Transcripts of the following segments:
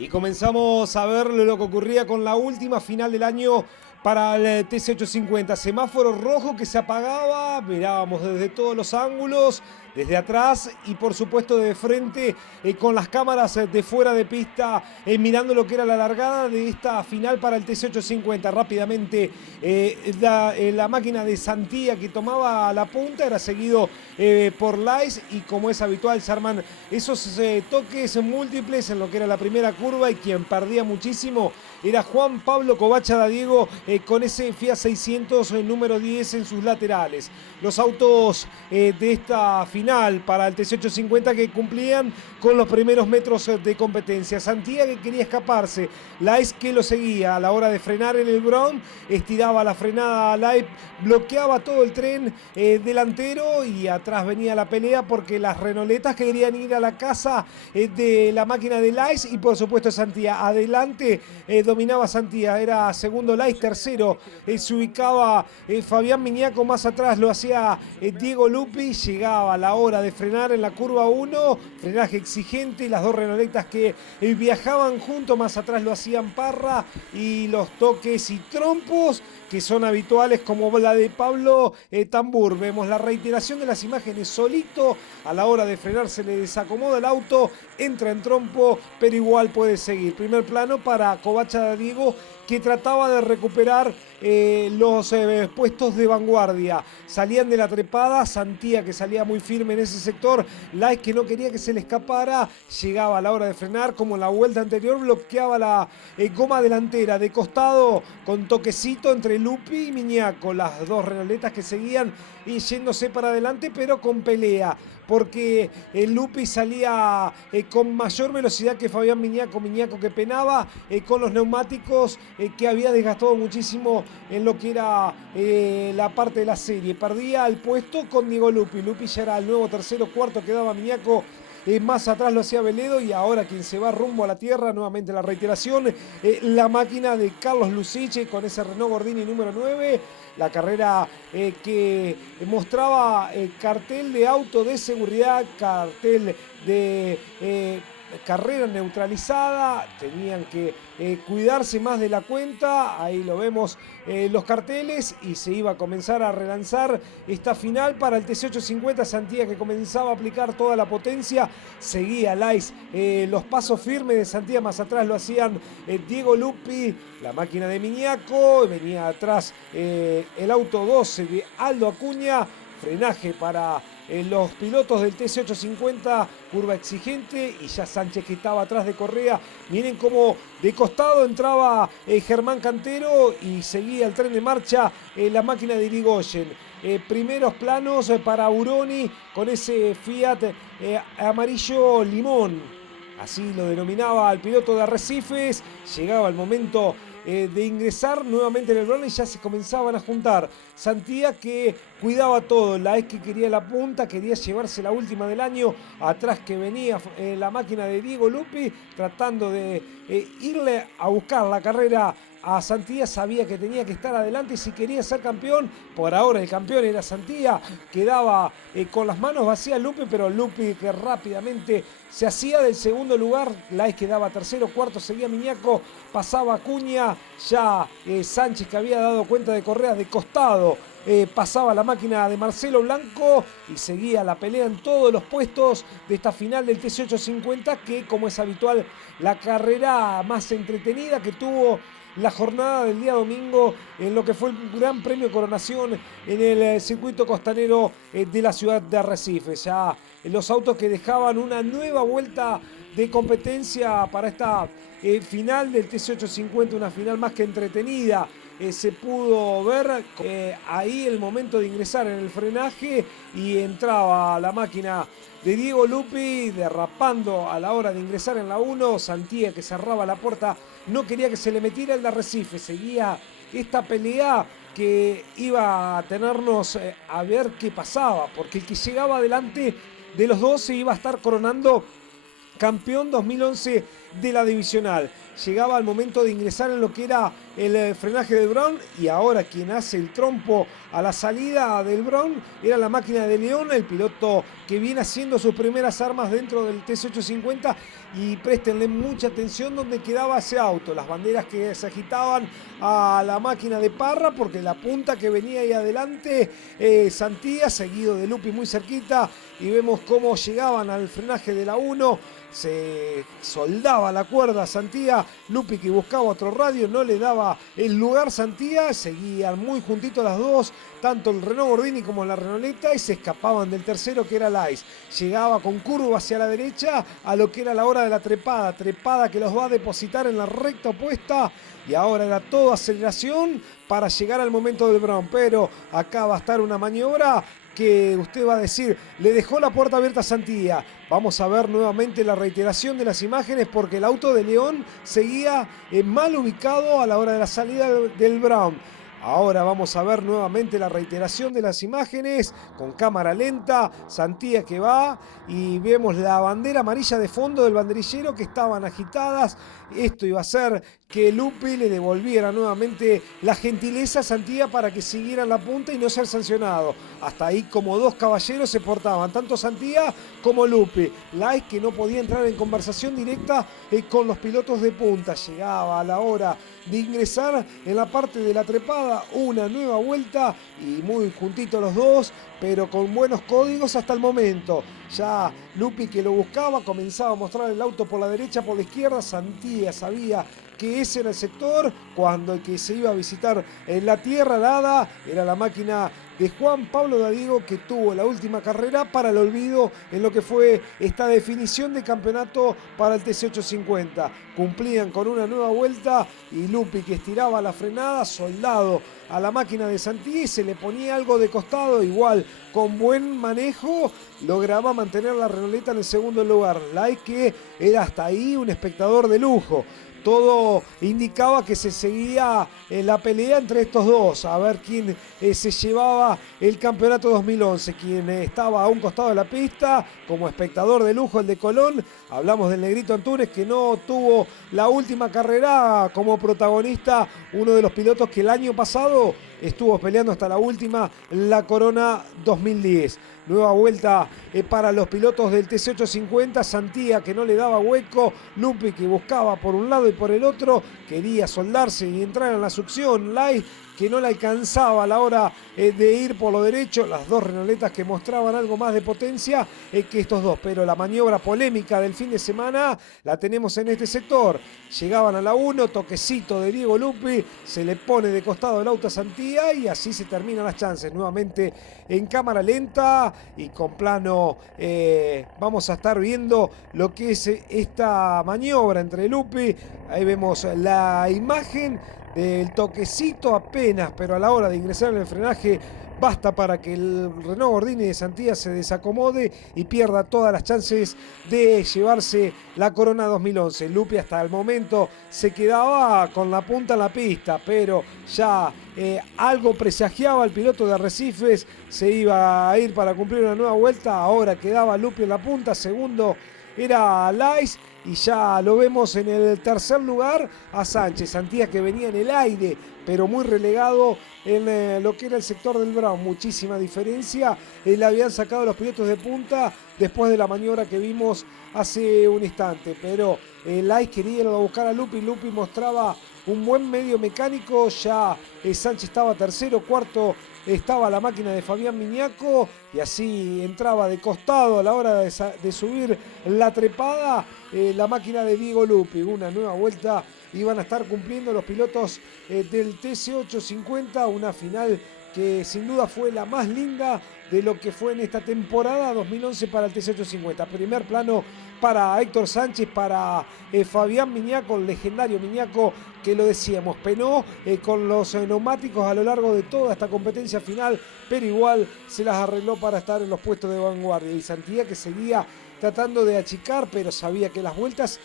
Y comenzamos a ver lo que ocurría con la última final del año para el TC850. Semáforo rojo que se apagaba, mirábamos desde todos los ángulos, desde atrás y por supuesto de frente, con las cámaras de fuera de pista, mirando lo que era la largada de esta final para el TC850. Rápidamente la máquina de Santía que tomaba la punta era seguido por Lais, y como es habitual se arman esos toques múltiples en lo que era la primera curva, y quien perdía muchísimo era Juan Pablo Covacha Dadiego con ese Fiat 600 número 10 en sus laterales. Los autos de esta final para el TC850 que cumplían con los primeros metros de competencia. Santía que quería escaparse, Lais que lo seguía a la hora de frenar en el Brown, estiraba la frenada a Lais, bloqueaba todo el tren delantero, y atrás venía la pelea porque las Renoletas querían ir a la casa de la máquina de Lais, y por supuesto Santía adelante dominaba Santía, era segundo Lais, tercero se ubicaba Fabián Miñaco, más atrás lo hacía Diego Lupi. Llegaba la hora de frenar en la curva 1, frenaje exigente, las dos Renoletas que viajaban juntos, más atrás lo hacían Parra, y los toques y trompos que son habituales como la de Pablo Tambur. Vemos la reiteración de las imágenes, solito a la hora de frenar se le desacomoda el auto, entra en trompo, pero igual puede seguir. Primer plano para Covacha Dadiego, que trataba de recuperar los puestos de vanguardia. Salían de la trepada, Santía que salía muy firme en ese sector, Lais que no quería que se le escapara, llegaba a la hora de frenar, como en la vuelta anterior, bloqueaba la goma delantera de costado con toquecito entre Lupi y Miñaco, las dos Renoletas que seguían yéndose para adelante, pero con pelea, porque Lupi salía con mayor velocidad que Fabián Miñaco, Miñaco que penaba con los neumáticos que había desgastado muchísimo en lo que era la parte de la serie. Perdía el puesto con Diego Lupi, Lupi ya era el nuevo tercero, cuarto quedaba Miñaco. Más atrás lo hacía Veledo, y ahora quien se va rumbo a la tierra, nuevamente la reiteración, la máquina de Carlos Luciche con ese Renault Gordini número 9, la carrera que mostraba cartel de auto de seguridad, cartel de carrera neutralizada, tenían que cuidarse más de la cuenta, ahí lo vemos los carteles, y se iba a comenzar a relanzar esta final para el TC850. Santía que comenzaba a aplicar toda la potencia, seguía Lais los pasos firmes de Santía, más atrás lo hacían Diego Lupi, la máquina de Miñaco, venía atrás el auto 12 de Aldo Acuña, frenaje para los pilotos del TC850, curva exigente, y ya Sánchez que estaba atrás de Correa. Miren cómo de costado entraba Germán Cantero y seguía el tren de marcha la máquina de Irigoyen. Primeros planos para Uroni con ese Fiat amarillo limón, así lo denominaba el piloto de Arrecifes. Llegaba el momento de ingresar nuevamente en el Brown, y ya se comenzaban a juntar. Santía que cuidaba todo, Lais que quería la punta, quería llevarse la última del año, atrás que venía la máquina de Diego Lupi, tratando de irle a buscar la carrera a Santía. Sabía que tenía que estar adelante si quería ser campeón. Por ahora el campeón era Santía, quedaba con las manos vacías Lupi, pero Lupi que rápidamente se hacía del segundo lugar. Lais quedaba tercero, cuarto seguía Miñaco, pasaba Acuña, ya Sánchez que había dado cuenta de Correa de costado, pasaba la máquina de Marcelo Blanco, y seguía la pelea en todos los puestos de esta final del TC850, que como es habitual, la carrera más entretenida que tuvo la jornada del día domingo en lo que fue el Gran Premio Coronación en el circuito costanero de la ciudad de Arrecifes. Ya los autos que dejaban una nueva vuelta de competencia para esta final del TC850, una final más que entretenida. Se pudo ver ahí el momento de ingresar en el frenaje, y entraba la máquina de Diego Lupi derrapando a la hora de ingresar en la 1. Santía que cerraba la puerta, no quería que se le metiera el de Arrecife. Seguía esta pelea que iba a tenernos a ver qué pasaba, porque el que llegaba adelante de los dos se iba a estar coronando campeón 2011 de la divisional. Llegaba al momento de ingresar en lo que era el frenaje del Brown, y ahora quien hace el trompo a la salida del Brown era la máquina de León, el piloto que viene haciendo sus primeras armas dentro del TC850. Y préstenle mucha atención donde quedaba ese auto, las banderas que se agitaban a la máquina de Parra, porque la punta que venía ahí adelante, Santía, seguido de Lupi muy cerquita, y vemos cómo llegaban al frenaje de la 1, se soldaba la cuerda Santía, Lupi que buscaba otro radio, no le daba el lugar Santía, seguían muy juntitos las dos, tanto el Renault Gordini como la Renauleta, y se escapaban del tercero que era Lais. Llegaba con curva hacia la derecha a lo que era la hora de la trepada que los va a depositar en la recta opuesta, y ahora era todo aceleración para llegar al momento del Brown. Pero acá va a estar una maniobra que usted va a decir, le dejó la puerta abierta a Santía. Vamos a ver nuevamente la reiteración de las imágenes, porque el auto de León seguía mal ubicado a la hora de la salida del Brown. Ahora vamos a ver nuevamente la reiteración de las imágenes con cámara lenta. Santía que va, y vemos la bandera amarilla de fondo del banderillero que estaban agitadas. Esto iba a hacer que Lupi le devolviera nuevamente la gentileza a Santía para que siguiera en la punta y no ser sancionado. Hasta ahí como dos caballeros se portaban, tanto Santía como Lupi. Lais, que no podía entrar en conversación directa con los pilotos de punta. Llegaba a la hora de ingresar en la parte de la trepada, una nueva vuelta, y muy juntitos los dos, pero con buenos códigos hasta el momento. Ya Lupi, que lo buscaba, comenzaba a mostrar el auto por la derecha, por la izquierda. Santía sabía que ese era el sector, cuando el que se iba a visitar en la tierra dada era la máquina de Juan Pablo Dadiego, que tuvo la última carrera para el olvido en lo que fue esta definición de campeonato para el TC850. Cumplían con una nueva vuelta, y Lupi, que estiraba la frenada, soldado a la máquina de Santía, y se le ponía algo de costado, igual con buen manejo lograba mantener la Renauleta en el segundo lugar. Lais, que era hasta ahí un espectador de lujo. Todo indicaba que se seguía la pelea entre estos dos, a ver quién se llevaba el campeonato 2011. Quien estaba a un costado de la pista como espectador de lujo, el de Colón. Hablamos del Negrito Antunes, que no tuvo la última carrera como protagonista, uno de los pilotos que el año pasado estuvo peleando hasta la última la Corona 2010. Nueva vuelta para los pilotos del TC850. Santía, que no le daba hueco. Lupi, que buscaba por un lado y por el otro. Quería soldarse y entrar en la succión. Lais, que no le alcanzaba a la hora de ir por lo derecho. Las dos Renaultetas que mostraban algo más de potencia que estos dos. Pero la maniobra polémica del fin de semana la tenemos en este sector. Llegaban a la 1, toquecito de Diego Lupi. Se le pone de costado el auto a Santía, y así se terminan las chances. Nuevamente en cámara lenta y con plano vamos a estar viendo lo que es esta maniobra entre Lupi. Ahí vemos la imagen del toquecito apenas, pero a la hora de ingresar en el frenaje basta para que el Renault Gordini de Santía se desacomode y pierda todas las chances de llevarse la Corona 2011. Lupi hasta el momento se quedaba con la punta en la pista, pero ya algo presagiaba el piloto de Arrecifes, se iba a ir para cumplir una nueva vuelta. Ahora quedaba Lupi en la punta, segundo era Lais, y ya lo vemos en el tercer lugar a Sánchez. Santía, que venía en el aire, pero muy relegado en lo que era el sector del Brown. Muchísima diferencia. Le habían sacado los pilotos de punta después de la maniobra que vimos hace un instante. Pero Lais quería ir a buscar a Lupi. Lupi mostraba un buen medio mecánico. Ya Sánchez estaba tercero, cuarto estaba la máquina de Fabián Miñaco, y así entraba de costado a la hora de subir la trepada la máquina de Diego Lupi. Una nueva vuelta iban a estar cumpliendo los pilotos del TC850, una final que sin duda fue la más linda de lo que fue en esta temporada 2011 para el TC850. Primer plano para Héctor Sánchez, para Fabián Miñaco, el legendario Miñaco, que lo decíamos, penó con los neumáticos a lo largo de toda esta competencia final, pero igual se las arregló para estar en los puestos de vanguardia. Y Santía, que seguía tratando de achicar, pero sabía que las vueltas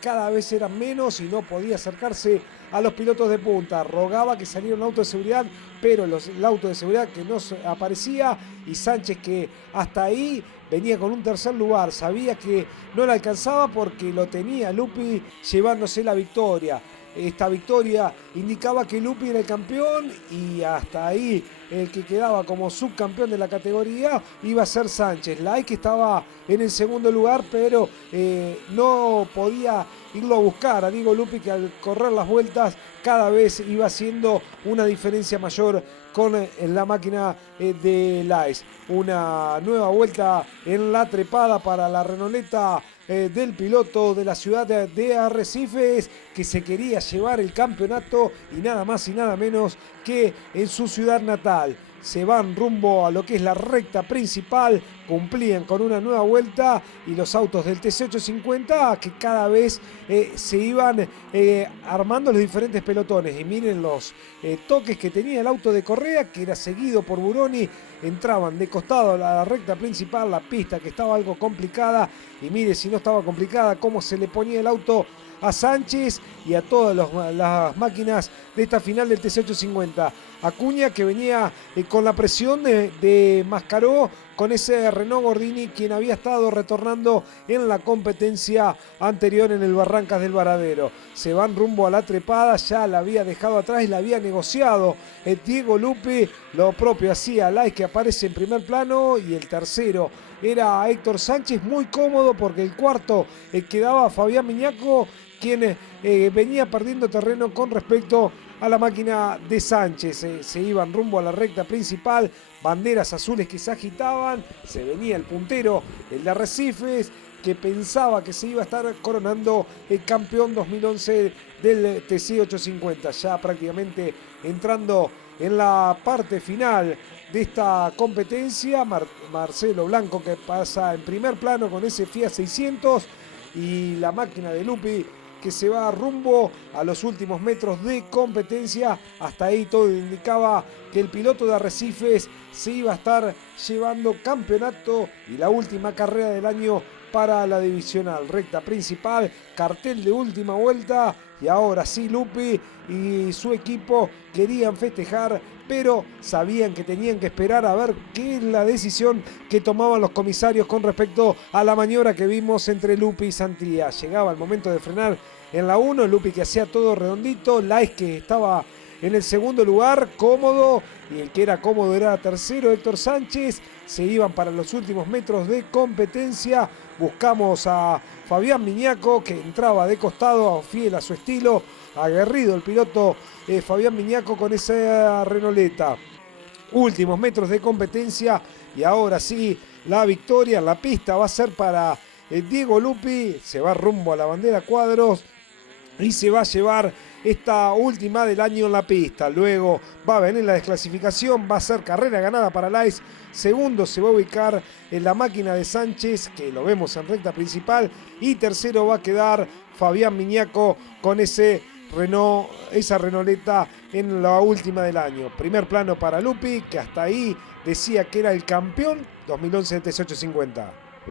cada vez eran menos y no podía acercarse a los pilotos de punta. Rogaba que saliera un auto de seguridad, pero el auto de seguridad que no aparecía, y Sánchez, que hasta ahí venía con un tercer lugar, sabía que no le alcanzaba porque lo tenía Lupi llevándose la victoria. Esta victoria indicaba que Lupi era el campeón y hasta ahí el que quedaba como subcampeón de la categoría iba a ser Sánchez. Lais, que estaba en el segundo lugar, pero no podía irlo a buscar a Diego Lupi, que al correr las vueltas cada vez iba haciendo una diferencia mayor con la máquina de Lais. Una nueva vuelta en la trepada para la Renoleta del piloto de la ciudad de Arrecifes, que se quería llevar el campeonato y nada más y nada menos que en su ciudad natal. Se van rumbo a lo que es la recta principal, cumplían con una nueva vuelta y los autos del TC850 que cada vez se iban armando los diferentes pelotones. Y miren los toques que tenía el auto de Correa, que era seguido por Buroni. Entraban de costado a la recta principal, la pista que estaba algo complicada, y mire si no estaba complicada cómo se le ponía el auto a Sánchez y a todas las máquinas de esta final del TC850. Acuña, que venía con la presión de Mascaró, con ese Renault Gordini, quien había estado retornando en la competencia anterior en el Barrancas del Varadero. Se van rumbo a la trepada, ya la había dejado atrás y la había negociado Diego Lupi. Lo propio hacía Lais, que aparece en primer plano, y el tercero era Héctor Sánchez, muy cómodo porque el cuarto quedaba Fabián Miñaco, quien venía perdiendo terreno con respecto a la máquina de Sánchez. Se iban rumbo a la recta principal, banderas azules que se agitaban, se venía el puntero, el de Arrecifes, que pensaba que se iba a estar coronando el campeón 2011 del TC850, ya prácticamente entrando en la parte final de esta competencia. Marcelo Blanco, que pasa en primer plano con ese Fiat 600, y la máquina de Lupi, que se va rumbo a los últimos metros de competencia. Hasta ahí todo indicaba que el piloto de Arrecifes se iba a estar llevando campeonato y la última carrera del año para la divisional. Recta principal, cartel de última vuelta, y ahora sí Lupi y su equipo querían festejar, pero sabían que tenían que esperar a ver qué es la decisión que tomaban los comisarios con respecto a la maniobra que vimos entre Lupi y Santillán. Llegaba el momento de frenar en la 1, Lupi, que hacía todo redondito, Lais, que estaba en el segundo lugar, cómodo, y el que era cómodo era tercero, Héctor Sánchez. Se iban para los últimos metros de competencia. Buscamos a Fabián Miñaco, que entraba de costado, fiel a su estilo, aguerrido el piloto Fabián Miñaco con esa Renoleta. Últimos metros de competencia, y ahora sí la victoria en la pista va a ser para Diego Lupi. Se va rumbo a la bandera cuadros y se va a llevar esta última del año en la pista. Luego va a venir la desclasificación, va a ser carrera ganada para Lais. Segundo se va a ubicar en la máquina de Sánchez, que lo vemos en recta principal, y tercero va a quedar Fabián Miñaco con ese Renault, esa Renoleta en la última del año. Primer plano para Lupi, que hasta ahí decía que era el campeón 2011 TC850.